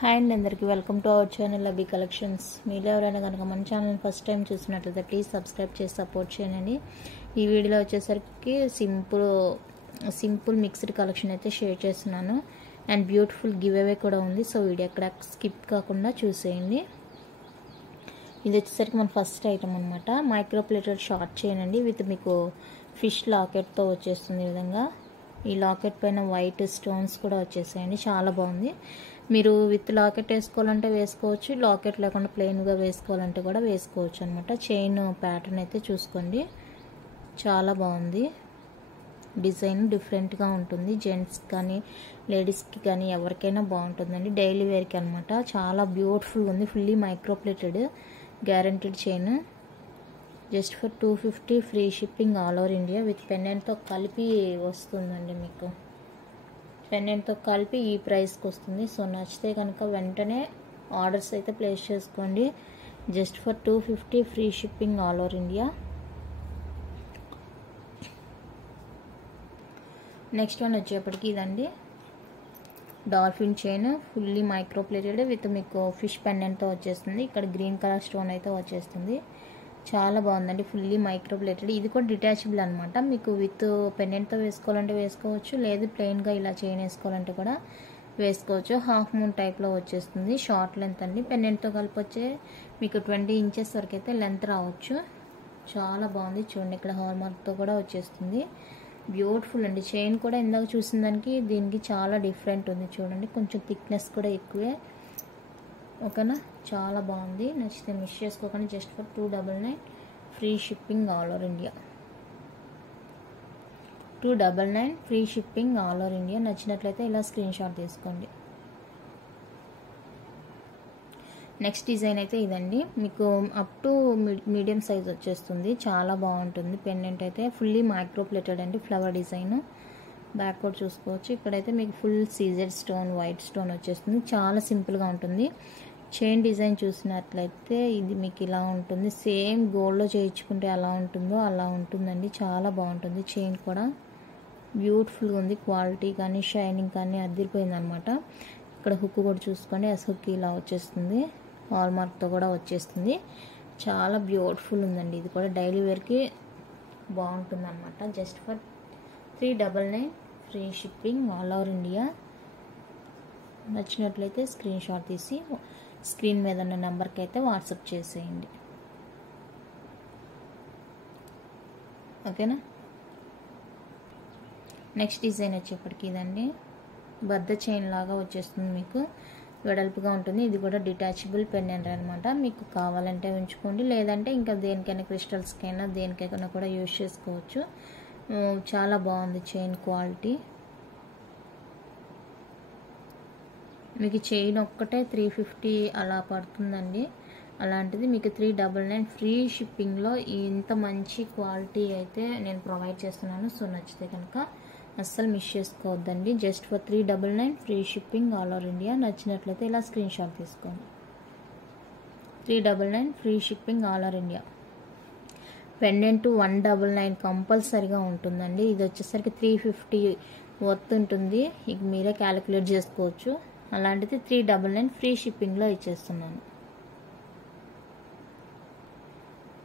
Hi అండి, అందరికీ welcome to our channel Abi collections. మీరు ఎవరైనా కనుక మన ఛానల్ ఫస్ట్ టైం చూసినట్లయితే ప్లీజ్ సబ్స్క్రైబ్ చేసి సపోర్ట్ చేయండి. ఈ వీడియోలో వచ్చేసరికి సింపుల్ మిక్స్డ్ కలెక్షన్ అయితే షేర్ చేస్తున్నాను అండ్ బ్యూటిఫుల్ గివ్ అవే కూడా ఉంది. సో వీడియో ఎక్కడ స్కిప్ కాకుండా చూసేయండి. ఇది వచ్చేసరికి మన ఫస్ట్ ఐటమ్ అనమాట. మైక్రో ప్లేటెడ్ షార్ట్ చైన్ అండి విత్ మీకు ఫిష్ లాకెట్తో వచ్చేస్తుంది. ఈ విధంగా ఈ లాకెట్ పైన వైట్ స్టోన్స్ కూడా వచ్చేసాయండి, చాలా బాగుంది. మీరు విత్ లాకెట్ వేసుకోవాలంటే వేసుకోవచ్చు, లాకెట్ లేకుండా ప్లెయిన్గా వేసుకోవాలంటే కూడా వేసుకోవచ్చు అనమాట. చైన్ ప్యాటర్న్ అయితే చూసుకోండి, చాలా బాగుంది. డిజైన్ డిఫరెంట్గా ఉంటుంది, జెంట్స్కి కానీ లేడీస్కి కానీ ఎవరికైనా బాగుంటుందండి. డైలీ వేర్కి అనమాట. చాలా బ్యూటిఫుల్ ఉంది. Fully micro plated guaranteed chain. Just for 250 free shipping all over India. With పెండెంట్తో కలిపి వస్తుందండి. మీకు పెండెంట్తో కలిపి ఈ ప్రైస్కి వస్తుంది. సో నచ్చితే కనుక వెంటనే ఆర్డర్స్ అయితే ప్లేస్ చేసుకోండి. Just for 250 free shipping all over India. Next one వచ్చేప్పటికి ఇదండి, dolphin chain fully micro plated with మీకు ఫిష్ పెండెంట్తో వచ్చేస్తుంది. ఇక్కడ గ్రీన్ కలర్ స్టోన్ అయితే వచ్చేస్తుంది. చాలా బాగుందండి, ఫుల్లీ మైక్రో ప్లేటెడ్. ఇది కూడా డిటాచబుల్ అనమాట. మీకు విత్ పెండెంట్తో వేసుకోవాలంటే వేసుకోవచ్చు, లేదు ప్లెయిన్గా ఇలా చైన్ వేసుకోవాలంటే కూడా వేసుకోవచ్చు. హాఫ్ మూన్ టైప్లో వచ్చేస్తుంది. షార్ట్ లెంత్ అండి. పెండెంట్తో కలిపి వచ్చే మీకు 20 ఇంచెస్ వరకు అయితే లెంత్ రావచ్చు. చాలా బాగుంది చూడండి, ఇక్కడ హాల్ మార్క్తో కూడా వచ్చేస్తుంది. బ్యూటిఫుల్ అండి. చైన్ కూడా ఇందాక చూసిన దానికి దీనికి చాలా డిఫరెంట్ ఉంది చూడండి, కొంచెం థిక్నెస్ కూడా ఎక్కువే. ఓకేనా, చాలా బాగుంది. నచ్చితే మిస్ చేసుకోకండి. Just for 299 free shipping all over India. 299 free shipping all over India. నచ్చినట్లయితే ఇలా స్క్రీన్ షాట్ తీసుకోండి. నెక్స్ట్ డిజైన్ అయితే ఇదండి, మీకు అప్ టు మీడియం సైజ్ వచ్చేస్తుంది. చాలా బాగుంటుంది. పెండెంట్ అయితే ఫుల్లీ మైక్రో ప్లేటెడ్ అండి. ఫ్లవర్ డిజైన్ బ్యాక్ కూడా చూసుకోవచ్చు. ఇక్కడైతే మీకు full CZ stone, white stone వచ్చేస్తుంది. చాలా సింపుల్గా ఉంటుంది. చైన్ డిజైన్ చూసినట్లయితే ఇది మీకు ఇలా ఉంటుంది. సేమ్ గోల్డ్లో చేయించుకుంటే ఎలా ఉంటుందో అలా ఉంటుందండి. చాలా బాగుంటుంది. చైన్ కూడా బ్యూటిఫుల్గా ఉంది. క్వాలిటీ కానీ షైనింగ్ కానీ అదిరిపోయింది అనమాట. ఇక్కడ హుక్ కూడా చూసుకోండి, ఆ హుక్ ఇలా వచ్చేస్తుంది. హాల్ మార్క్తో కూడా వచ్చేస్తుంది. చాలా బ్యూటిఫుల్ ఉందండి. ఇది కూడా డైలీ వేర్కి బాగుంటుంది అనమాట. Just for 399 free shipping all over India. నచ్చినట్లయితే స్క్రీన్ షాట్ తీసి స్క్రీన్ మీద ఉన్న నెంబర్కి అయితే వాట్సాప్ చేసేయండి. ఓకేనా. నెక్స్ట్ డిజైన్ వచ్చేప్పటికి ఇదండి, బద్ద చైన్ లాగా వచ్చేస్తుంది. మీకు వెడల్పుగా ఉంటుంది. ఇది కూడా డిటాచబుల్ పెండెంట్ అనమాట. మీకు కావాలంటే ఉంచుకోండి, లేదంటే ఇంకా దేనికైనా క్రిస్టల్స్కైనా దేనికైనా కూడా యూజ్ చేసుకోవచ్చు. చాలా బాగుంది చైన్ క్వాలిటీ. మీకు చైన్ ఒక్కటే 350 అలా పడుతుందండి. అలాంటిది మీకు 399 ఫ్రీ షిప్పింగ్లో ఇంత మంచి క్వాలిటీ అయితే నేను ప్రొవైడ్ చేస్తున్నాను. సో నచ్చితే కనుక అస్సలు మిస్ చేసుకోవద్దండి. Just for 399 free shipping all over India. నచ్చినట్లయితే ఇలా స్క్రీన్ షాట్ తీసుకోండి. 399 free shipping all over India. Pendant 199 కంపల్సరీగా ఉంటుందండి. ఇది వచ్చేసరికి 350 వర్త్ ఉంటుంది. ఇక మీరే క్యాలిక్యులేట్ చేసుకోవచ్చు. అలాంటిది 399 ఫ్రీ షిప్పింగ్లో ఇచ్చేస్తున్నాను.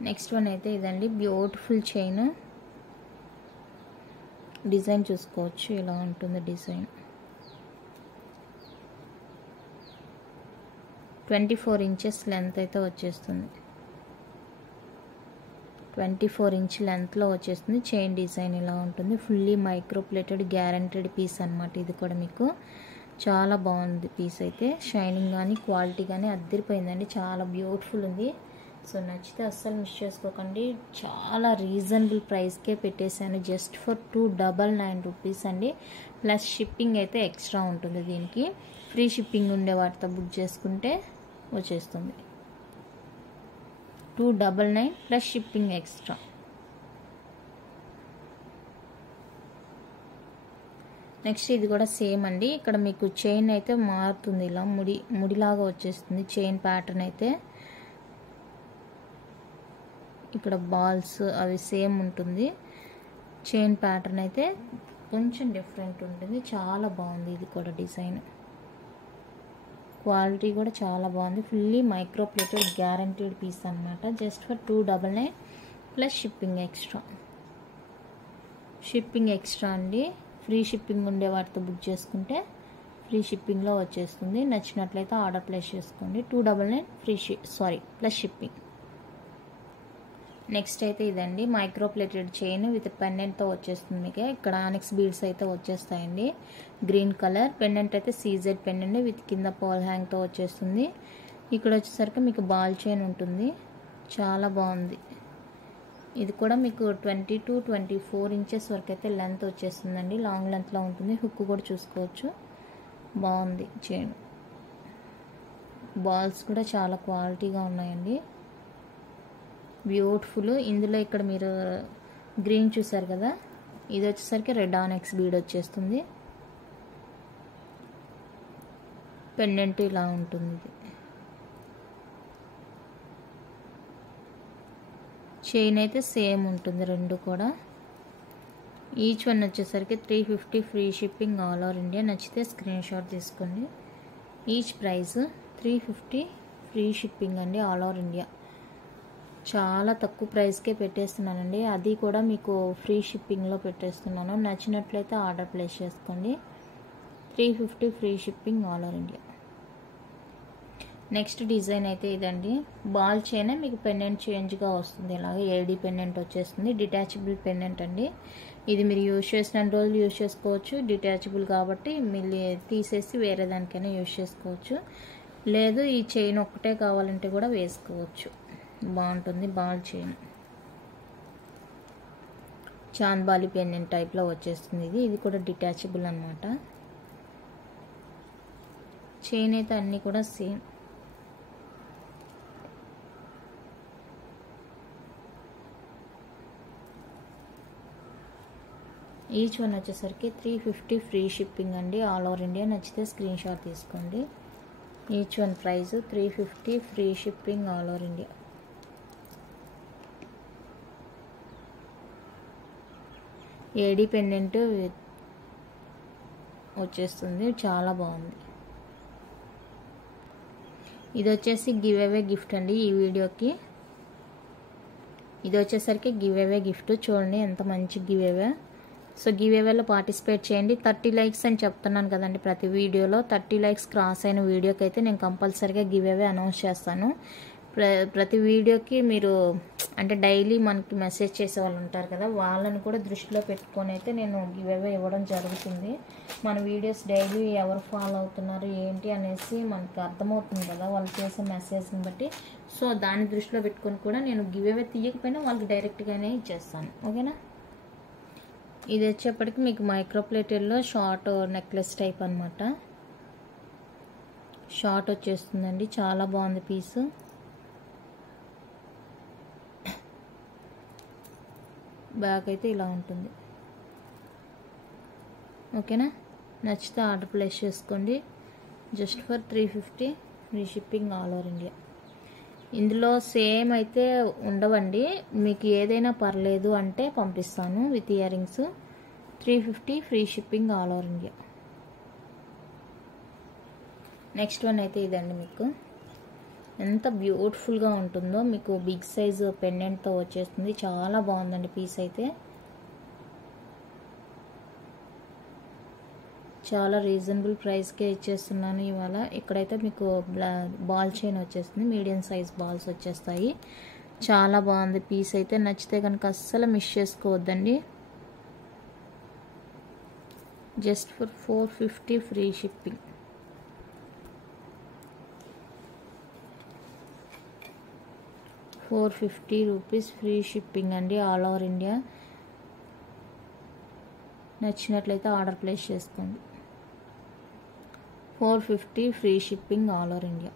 నెక్స్ట్ వన్ అయితే ఇదండి, బ్యూటిఫుల్ చైన్. డిజైన్ చూసుకోవచ్చు, ఇలా ఉంటుంది డిజైన్. 24 ఇంచెస్ లెంత్ అయితే వచ్చేస్తుంది. 24 ఇంచ్ లెంత్లో వచ్చేస్తుంది. చైన్ డిజైన్ ఇలా ఉంటుంది. Fully micro plated guaranteed piece అనమాట. ఇది కూడా మీకు చాలా బాగుంది పీస్ అయితే. షైనింగ్ కానీ క్వాలిటీ కానీ అద్దరిపోయిందండి. చాలా బ్యూటిఫుల్ ఉంది. సో నచ్చితే అస్సలు మిస్ చేసుకోకండి. చాలా రీజనబుల్ ప్రైస్కే పెట్టేశాను. జస్ట్ ఫర్ 299 రూపీస్ అండి. ప్లస్ షిప్పింగ్ అయితే ఎక్స్ట్రా ఉంటుంది దీనికి. ఫ్రీ షిప్పింగ్ ఉండే వాటితో బుక్ చేసుకుంటే వచ్చేస్తుంది. 299 ప్లస్ షిప్పింగ్ ఎక్స్ట్రా. నెక్స్ట్ ఇది కూడా సేమ్ అండి. ఇక్కడ మీకు చైన్ అయితే మారుతుంది, ఇలా ముడిలాగా వచ్చేస్తుంది. చైన్ ప్యాటర్న్ అయితే ఇక్కడ బాల్స్ అవి సేమ్ ఉంటుంది. చైన్ ప్యాటర్న్ అయితే కొంచెం డిఫరెంట్ ఉంటుంది. చాలా బాగుంది ఇది కూడా డిజైన్. క్వాలిటీ కూడా చాలా బాగుంది. Fully micro plated guaranteed piece అనమాట. Just for 299 plus shipping extra. Shipping extra అండి. ఫ్రీ షిప్పింగ్ ఉండే వాటితో బుక్ చేసుకుంటే ఫ్రీ షిప్పింగ్లో వచ్చేస్తుంది. నచ్చినట్లయితే ఆర్డర్ ప్లేస్ చేసుకోండి. 299 ప్లస్ షిప్పింగ్. నెక్స్ట్ అయితే ఇదండి మైక్రో ప్లేటెడ్ చైన్ విత్ పెండెంట్తో వచ్చేస్తుంది. మీకు ఇక్కడ ఆనిక్స్ బీడ్స్ అయితే వచ్చేస్తాయండి. గ్రీన్ కలర్ పెండెంట్ అయితే సీజెడ్ పెండెంట్ విత్ కింద పాల్ హ్యాంగ్తో వచ్చేస్తుంది. ఇక్కడ వచ్చేసరికి మీకు బాల్ చైన్ ఉంటుంది. చాలా బాగుంది. ఇది కూడా మీకు 20 to 24 ఇంచెస్ వరకు అయితే లెంత్ వచ్చేస్తుందండి. లాంగ్ లెంత్లో ఉంటుంది. హుక్ కూడా చూసుకోవచ్చు. బాగుంది చైన్. బాల్స్ కూడా చాలా క్వాలిటీగా ఉన్నాయండి. బ్యూటిఫుల్. ఇందులో ఇక్కడ మీరు గ్రీన్ చూసారు కదా, ఇది వచ్చేసరికి రెడ్ ఆనెక్స్ బీడ్ వచ్చేస్తుంది. పెండెంట్ ఇలా ఉంటుంది. చైన్ అయితే సేమ్ ఉంటుంది రెండు కూడా. ఈచ్ వన్ వచ్చేసరికి 350 free shipping all over India. నచ్చితే స్క్రీన్ షాట్ తీసుకోండి. ఈచ్ ప్రైస్ 350 ఫ్రీ షిప్పింగ్ అండి ఆల్ ఓవర్ ఇండియా. చాలా తక్కువ ప్రైస్కే పెట్టేస్తున్నానండి. అది కూడా మీకు ఫ్రీ షిప్పింగ్లో పెట్టేస్తున్నాను. నచ్చినట్లయితే ఆర్డర్ ప్లేస్ చేసుకోండి. 350 free shipping all over India. Next design అయితే ఇదండి. బాల్ చైన్ మీకు పెండెంట్ చేంజ్గా వస్తుంది. ఇలాగే ఏడీ పెండెంట్ వచ్చేస్తుంది. డిటాచబుల్ పెండెంట్ అండి. ఇది మీరు యూజ్ చేసిన రోజులు యూజ్ చేసుకోవచ్చు. డిటాచబుల్ కాబట్టి మీరు తీసేసి వేరే దానికైనా యూజ్ చేసుకోవచ్చు. లేదు ఈ చైన్ ఒక్కటే కావాలంటే కూడా వేసుకోవచ్చు. బాగుంటుంది బాల్ చైన్. చాంద్బాలి పెండెంట్ టైప్లో వచ్చేస్తుంది. ఇది కూడా డిటాచబుల్ అనమాట. చైన్ అయితే అన్నీ కూడా సేమ్. ఈచ్ వన్ వచ్చేసరికి 350 ఫ్రీ షిప్పింగ్ అండి ఆల్ ఓవర్ ఇండియా. నచ్చితే స్క్రీన్ షాట్ తీసుకోండి. Each one price 350 free shipping all over India. AD pendant వచ్చేస్తుంది. చాలా బాగుంది. ఇది వచ్చేసి గివ్ అవే గిఫ్ట్ అండి ఈ వీడియోకి. ఇది వచ్చేసరికి గివ్ అవే గిఫ్ట్. చూడండి ఎంత మంచి గివ్ అవే. సో గివ్ అవేలో పార్టిసిపేట్ చేయండి. 30 లైక్స్ అని చెప్తున్నాను కదండి ప్రతి వీడియోలో. 30 లైక్స్ క్రాస్ అయిన వీడియోకి అయితే నేను కంపల్సరీగా గివ్ అవే అనౌన్స్ చేస్తాను. ప్రతి వీడియోకి మీరు అంటే డైలీ మనకి మెసేజ్ చేసే వాళ్ళు ఉంటారు కదా, వాళ్ళని కూడా దృష్టిలో పెట్టుకొని అయితే నేను గివ్ అవే ఇవ్వడం జరుగుతుంది. మన వీడియోస్ డైలీ ఎవరు ఫాలో అవుతున్నారు ఏంటి అనేసి మనకి అర్థమవుతుంది కదా వాళ్ళు చేసే మెసేజ్ని బట్టి. సో దాన్ని దృష్టిలో పెట్టుకొని కూడా నేను గివ్ అవే తీయకపోయినా వాళ్ళకి డైరెక్ట్గానే ఇచ్చేస్తాను. ఓకేనా. ఇది వచ్చేప్పటికి మీకు మైక్రో ప్లేటెడ్లో షార్ట్ నెక్లెస్ టైప్ అనమాట. షార్ట్ వచ్చేస్తుందండి. చాలా బాగుంది పీస్. బ్యాక్ అయితే ఇలా ఉంటుంది. ఓకేనా. నచ్చితే ఆర్డర్ ప్లేస్ చేసుకోండి. Just for 350 free shipping all over India. ఇందులో సేమ్ అయితే ఉండవండి. మీకు ఏదైనా పర్లేదు అంటే పంపిస్తాను with ear rings. 350 free shipping all over India. Next one అయితే ఇదండి. మీకు ఎంత బ్యూటిఫుల్గా ఉంటుందో. మీకు బిగ్ సైజు పెండెంట్తో వచ్చేస్తుంది. చాలా బాగుందండి పీస్ అయితే. చాలా రీజనబుల్ ప్రైస్కే ఇచ్చేస్తున్నాను ఇవాళ. ఇక్కడైతే మీకు బాల్ చైన్ వచ్చేస్తుంది. మీడియం సైజ్ బాల్స్ వచ్చేస్తాయి. చాలా బాగుంది పీస్ అయితే. నచ్చితే కనుక అస్సలు మిస్ చేసుకోవద్దండి. Just for 450 free shipping. ₹450 free shipping అండి ఆల్ ఓవర్ ఇండియా. నచ్చినట్లయితే ఆర్డర్ ప్లేస్ చేసుకోండి. 450 free shipping all over India.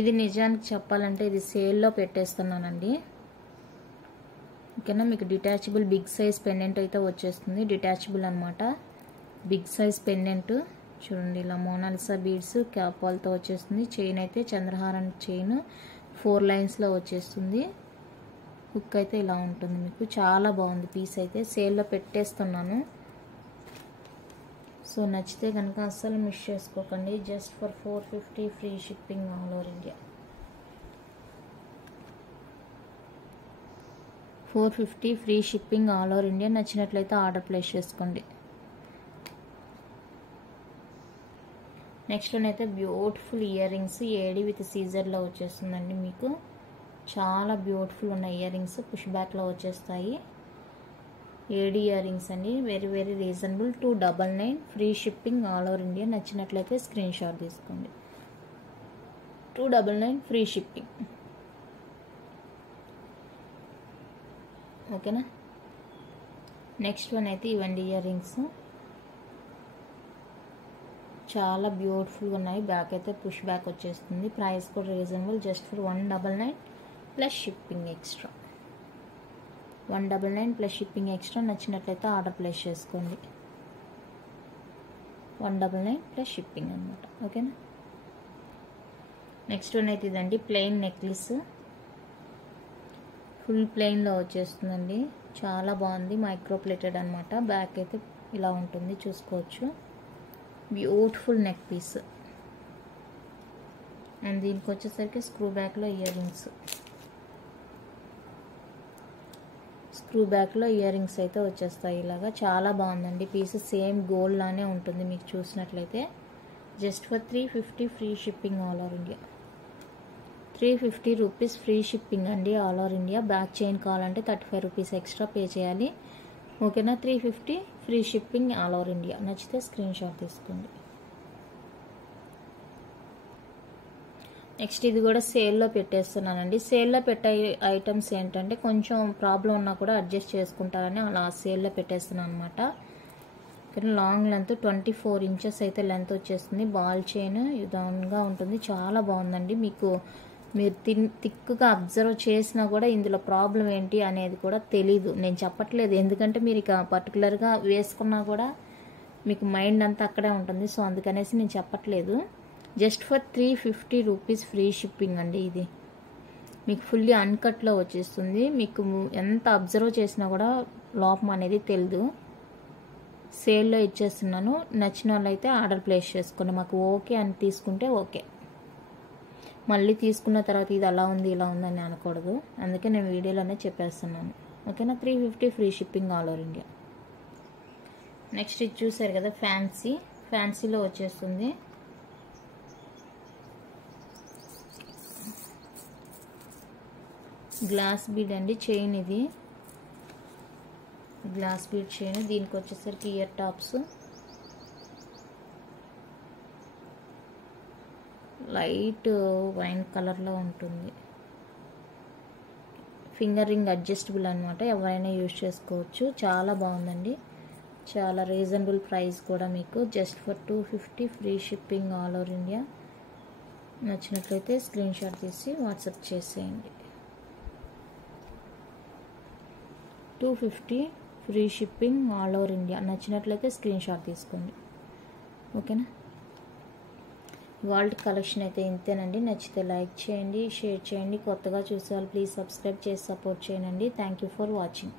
ఇది నిజానికి చెప్పాలంటే ఇది సేల్లో పెట్టేస్తున్నానండి. ఓకేనా. మీకు డిటాచబుల్ బిగ్ సైజ్ పెండెంట్ అయితే వచ్చేస్తుంది. డిటాచబుల్ అనమాట. బిగ్ సైజ్ పెండెంట్ చూడండి. ఇలా మోనాలిసా బీడ్స్ క్యాపాల్తో వచ్చేస్తుంది. చైన్ అయితే చంద్రహారం చైన్ 4 లైన్స్లో వచ్చేస్తుంది. హుక్ అయితే ఇలా ఉంటుంది. మీకు చాలా బాగుంది పీస్ అయితే. సేల్లో పెట్టేస్తున్నాను. సో నచ్చితే కనుక అస్సలు మిస్ చేసుకోకండి. Just for 450 free shipping all over India. 450 free shipping all over India. నచ్చినట్లయితే ఆర్డర్ ప్లేస్ చేసుకోండి. నెక్స్ట్ వన్ అయితే beautiful earrings AD with సీజర్లో వచ్చేస్తుందండి. మీకు చాలా బ్యూటిఫుల్ ఉన్న ఇయర్ రింగ్స్ పుష్ బ్యాక్లో వచ్చేస్తాయి. ఏడి ఇయర్ రింగ్స్ అండి. Very very reasonable. 299 free shipping all over India. నచ్చినట్లయితే స్క్రీన్ షాట్ తీసుకోండి. 299 ఫ్రీ షిప్పింగ్. ఓకేనా. నెక్స్ట్ వన్ అయితే ఇవ్వండి ఇయర్ రింగ్స్ చాలా బ్యూటిఫుల్గా ఉన్నాయి. బ్యాక్ అయితే పుష్ బ్యాక్ వచ్చేస్తుంది. ప్రైస్ కూడా reasonable. Just for 199 plus shipping extra. 199 plus shipping extra. నచ్చినట్లయితే ఆర్డర్ ప్లేస్ చేసుకోండి. 199 ప్లస్ షిప్పింగ్ అనమాట. ఓకేనా. నెక్స్ట్ వన్ అయితే ఇదండి ప్లెయిన్ నెక్లెస్. ఫుల్ ప్లెయిన్లో వచ్చేస్తుందండి. చాలా బాగుంది. మైక్రో ప్లేటెడ్ అనమాట. బ్యాక్ అయితే ఇలా ఉంటుంది చూసుకోవచ్చు. Beautiful neck piece. అండ్ దీనికి వచ్చేసరికి స్క్రూ బ్యాక్లో ఇయర్ రింగ్స్. స్క్రూ బ్యాక్లో ఇయర్ రింగ్స్ అయితే వచ్చేస్తాయి ఇలాగా. చాలా బాగుందండి పీస్. సేమ్ గోల్డ్ లానే ఉంటుంది మీకు చూసినట్లయితే. Just for 350 free shipping all over India. 350 rupees free shipping అండి all over India. Back chain కావాలంటే 35 రూపీస్ ఎక్స్ట్రా పే చేయాలి. ఓకేనా. 350 free shipping all over India. నచ్చితే స్క్రీన్ షాట్ తీసుకోండి. నెక్స్ట్ ఇది కూడా సేల్లో పెట్టేస్తున్నానండి. సేల్లో పెట్టే ఐటమ్స్ ఏంటంటే కొంచెం ప్రాబ్లం ఉన్నా కూడా అడ్జస్ట్ చేసుకుంటారని అలా సేల్లో పెట్టేస్తున్నాను అనమాట. కానీ లాంగ్ లెంత్ 24 ఇంచెస్ అయితే లెంత్ వచ్చేస్తుంది. బాల్ చైన్ విధంగా ఉంటుంది. చాలా బాగుందండి. మీకు మీరు థిక్గా అబ్జర్వ్ చేసినా కూడా ఇందులో ప్రాబ్లం ఏంటి అనేది కూడా తెలీదు. నేను చెప్పట్లేదు ఎందుకంటే మీరు ఇక పర్టికులర్గా వేసుకున్నా కూడా మీకు మైండ్ అంతా అక్కడే ఉంటుంది. సో అందుకనేసి నేను చెప్పట్లేదు. Just for 350 rupees free shipping అండి. ఇది మీకు ఫుల్లీ అన్కట్లో వచ్చేస్తుంది. మీకు ఎంత అబ్జర్వ్ చేసినా కూడా లోపం అనేది తెలీదు. సేల్లో ఇచ్చేస్తున్నాను. నచ్చిన వాళ్ళైతే ఆర్డర్ ప్లేస్ చేసుకోండి. మాకు ఓకే అని తీసుకుంటే ఓకే. మళ్ళీ తీసుకున్న తర్వాత ఇది అలా ఉంది ఇలా ఉందని అనకూడదు. అందుకే నేను వీడియోలోనే చెప్పేస్తున్నాను. ఓకేనా. 350 free shipping all over India. Next ఇది చూసారు కదా ఫ్యాన్సీలో వచ్చేస్తుంది. గ్లాస్ బీడ్ అండి. చైన్ ఇది గ్లాస్ బీడ్ చైన్. దీనికి వచ్చేసరికి ఇయర్ టాప్స్. లైట్ వైన్ కలర్లో ఉంటుంది. ఫింగర్ రింగ్ అడ్జస్టబుల్ అనమాట. ఎవరైనా యూజ్ చేసుకోవచ్చు. చాలా బాగుందండి. చాలా రీజనబుల్ ప్రైస్ కూడా మీకు. Just for 250 free shipping all over India. నచ్చినట్లయితే స్క్రీన్ షాట్ తీసి వాట్సాప్ చేసేయండి. 250 free shipping all over India. నచ్చినట్లయితే స్క్రీన్ షాట్ తీసుకోండి. ఓకేనా. వరల్డ్ కలెక్షన్ అయితే ఇంతేనండి. నచ్చితే లైక్ చేయండి, షేర్ చేయండి. కొత్తగా చూసే వాళ్ళు ప్లీజ్ సబ్స్క్రైబ్ చేసి సపోర్ట్ చేయండి. Thank you for watching.